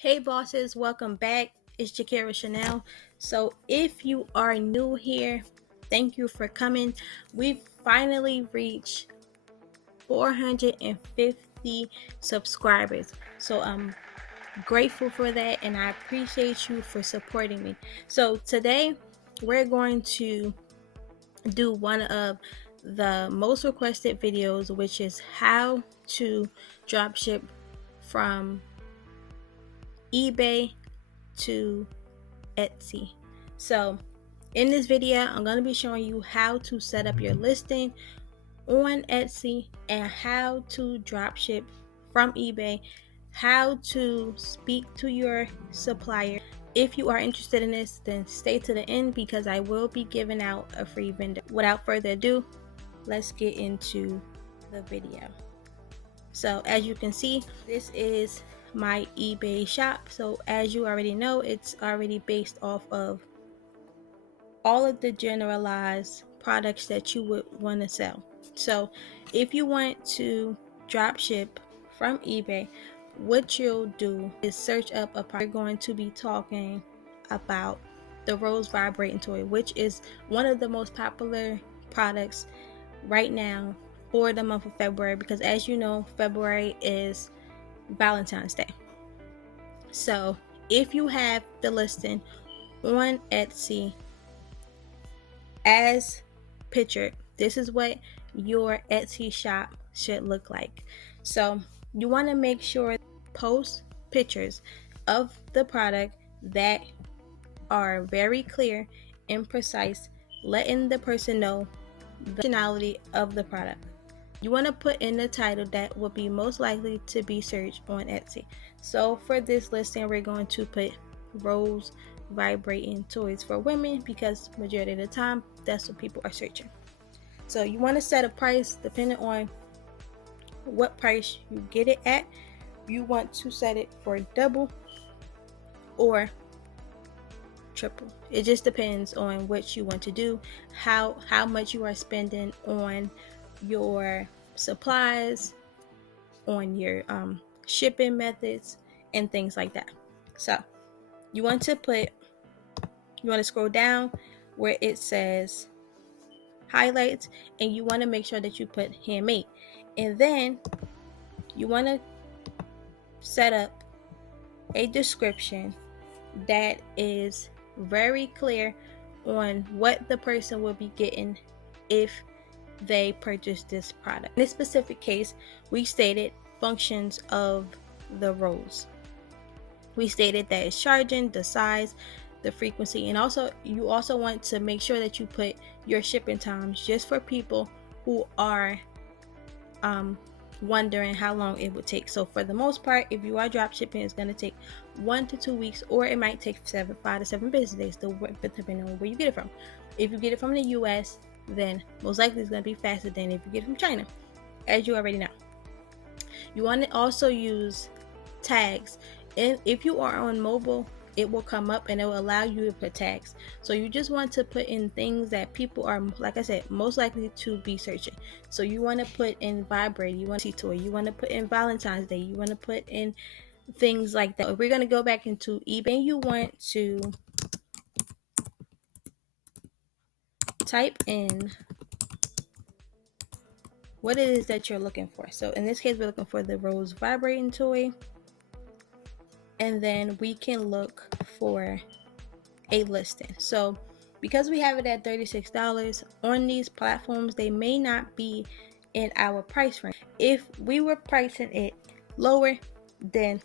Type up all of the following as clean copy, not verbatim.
Hey bosses, welcome back. It's 𝖘𝖆𝖈𝖊𝖘𝖘. So if you are new here, thank you for coming. We've finally reached 450 subscribers. So I'm grateful for that and I appreciate you for supporting me. So today we're going to do one of the most requested videos, which is how to dropship from eBay to Etsy. So in this video, I'm going to be showing you how to set up your listing on Etsy and how to dropship from eBay, how to speak to your supplier. If you are interested in this, then stay to the end because I will be giving out a free vendor. Without further ado, let's get into the video. So as you can see, this is my eBay shop. So as you already know, it's already based off of all of the generalized products that you would want to sell. So if you want to drop ship from eBay, what you'll do is search up a product. We're going to be talking about the Rose Vibrating Toy, which is one of the most popular products right now for the month of February, because as you know, February is Valentine's Day. So if you have the listing on Etsy as pictured, this is what your Etsy shop should look like. So you want to make sure post pictures of the product that are very clear and precise, letting the person know the functionality of the product. You want to put in the title that will be most likely to be searched on Etsy. So for this listing, we're going to put Rose Vibrating Toys for women because majority of the time that's what people are searching. So you want to set a price depending on what price you get it at. You want to set it for double or triple. It just depends on what you want to do, how much you are spending on your supplies, on your shipping methods and things like that. So you want to scroll down where it says highlights, and you want to make sure that you put handmade, and then you want to set up a description that is very clear on what the person will be getting if they purchase this product. In this specific case, we stated functions of the rose. We stated that it's charging, the size, the frequency, and also you also want to make sure that you put your shipping times just for people who are wondering how long it would take. So for the most part, if you are drop shipping, it's going to take 1 to 2 weeks, or it might take 5 to 7 business days, depending on where you get it from. If you get it from the US, then most likely it's going to be faster than if you get it from China, as you already know. You want to also use tags, and if you are on mobile, it will come up and it will allow you to put tags. So you just want to put in things that people are, like I said, most likely to be searching. So you want to put in vibrate, you want to see toy, you want to put in Valentine's Day, you want to put in things like that. If we're going to go back into eBay, you want to type in what it is that you're looking for. So in this case, we're looking for the Rose Vibrating Toy, and then we can look for a listing. So because we have it at $36 on these platforms, they may not be in our price range. If we were pricing it lower, then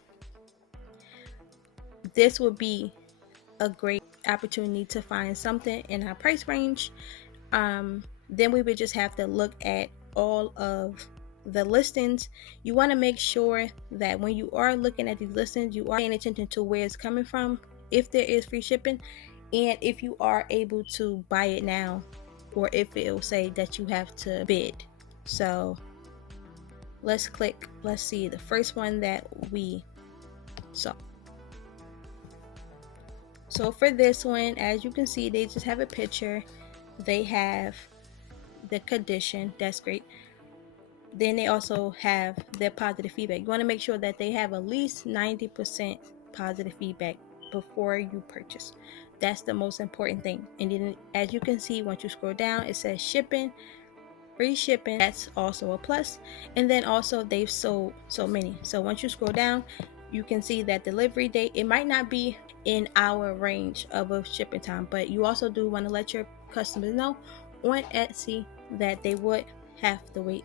this would be a great opportunity to find something in our price range. Then we would just have to look at all of the listings. You want to make sure that when you are looking at these listings, you are paying attention to where it's coming from, if there is free shipping, and if you are able to buy it now, or if it will say that you have to bid. So let's see the first one that we saw. So for this one, as you can see, they just have a picture, they have the condition, that's great. Then they also have their positive feedback. You want to make sure that they have at least 90% positive feedback before you purchase. That's the most important thing. And then as you can see, once you scroll down, it says shipping, free shipping. That's also a plus. And then also they've sold so many. So once you scroll down, you can see that delivery date, it might not be in our range of a shipping time, but you also do want to let your customers know on Etsy that they would have to wait.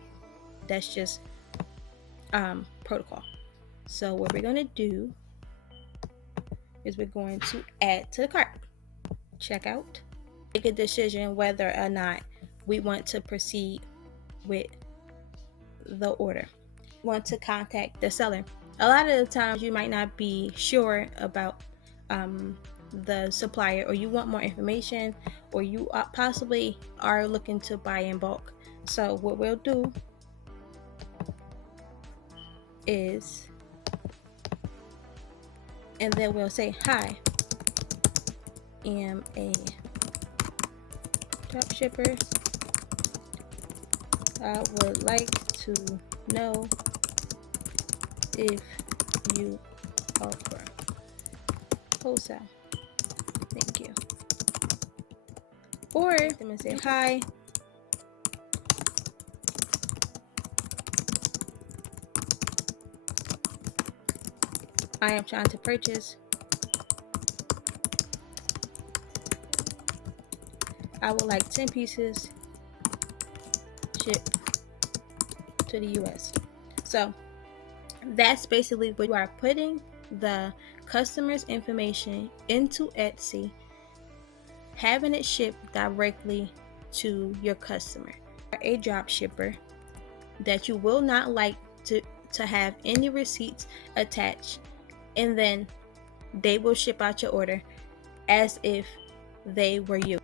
That's just protocol. So what we're going to do is we're going to add to the cart, checkout, make a decision whether or not we want to proceed with the order. We want to contact the seller. A lot of the times you might not be sure about the supplier, or you want more information, or you possibly are looking to buy in bulk. So what we'll do is, and then we'll say, hi, am a dropshipper. I would like to know if you offer wholesale. Thank you. Or I'm gonna say, hi, I am trying to purchase. I would like 10 pieces shipped to the US. So that's basically what you are putting the customer's information into Etsy, having it shipped directly to your customer. A drop shipper that you will not like to have any receipts attached, and then they will ship out your order as if they were you.